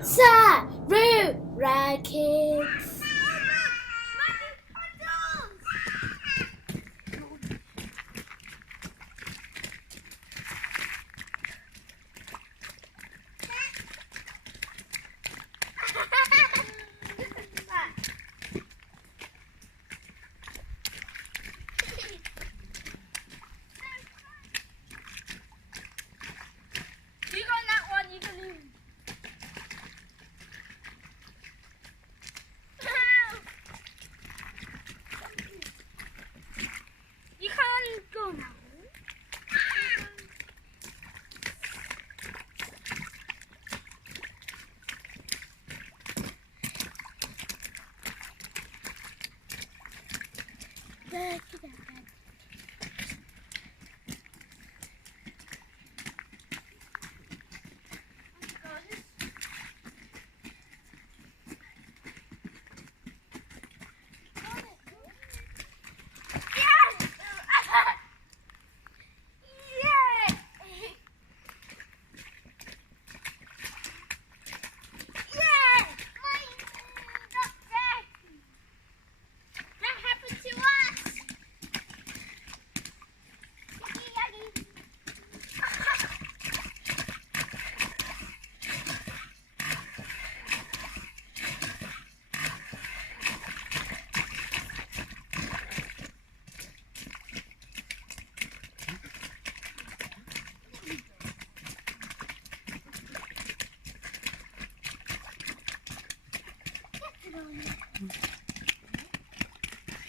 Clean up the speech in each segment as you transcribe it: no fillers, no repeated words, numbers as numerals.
Saru Rackets. You got that one, you can leave. You can't go now.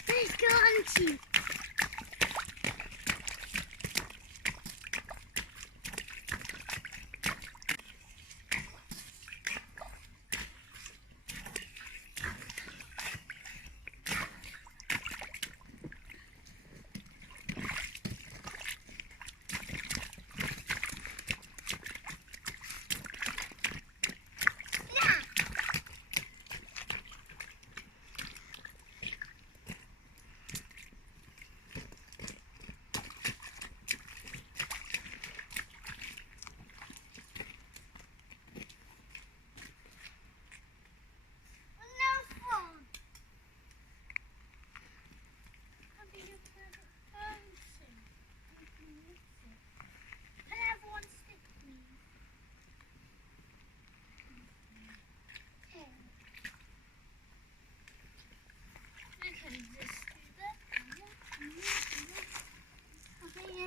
Let's go, Auntie.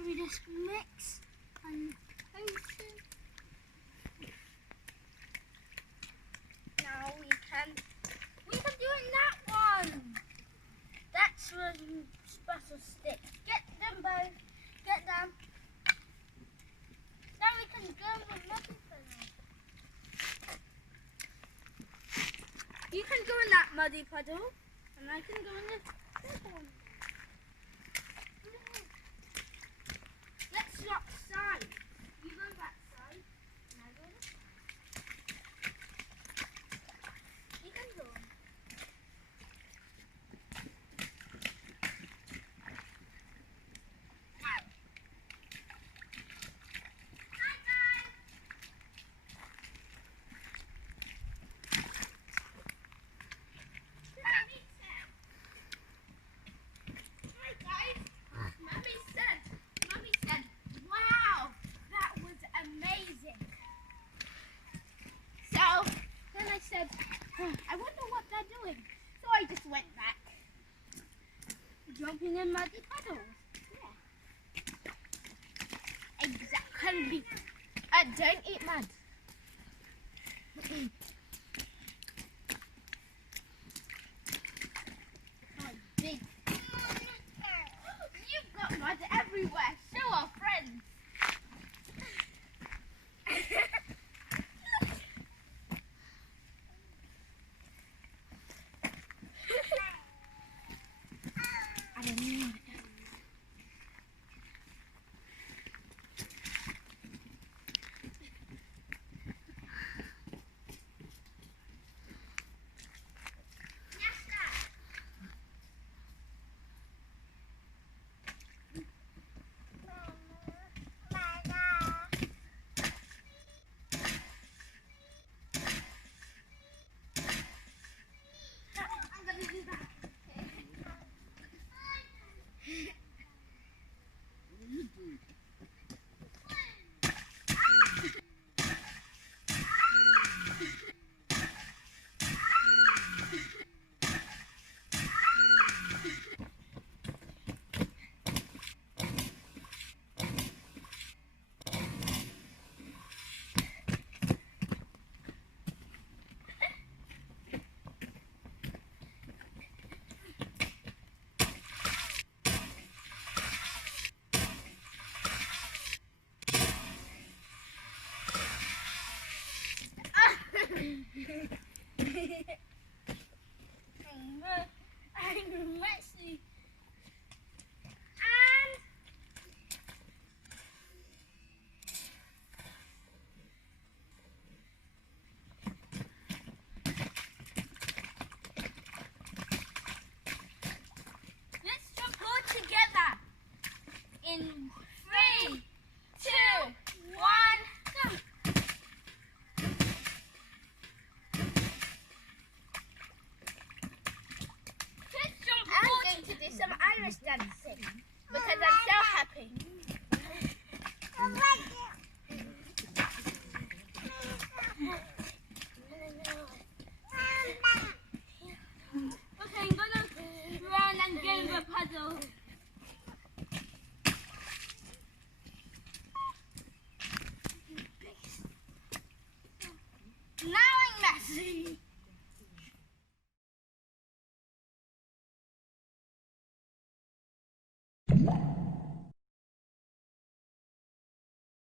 We just mix and open. Now we can do it in that one. That's a special stick. Get them both. Get them. Now we can go in the muddy puddle. You can go in that muddy puddle, and I can go in the big one. Let's swap sides. You go that side, and I go this side. You can go on. I wonder what they're doing. So I just went back. Jumping in muddy puddles. Yeah. Exactly. Don't eat mud. Oh, big. You've got mud everywhere. Show our friends. I don't know. And let's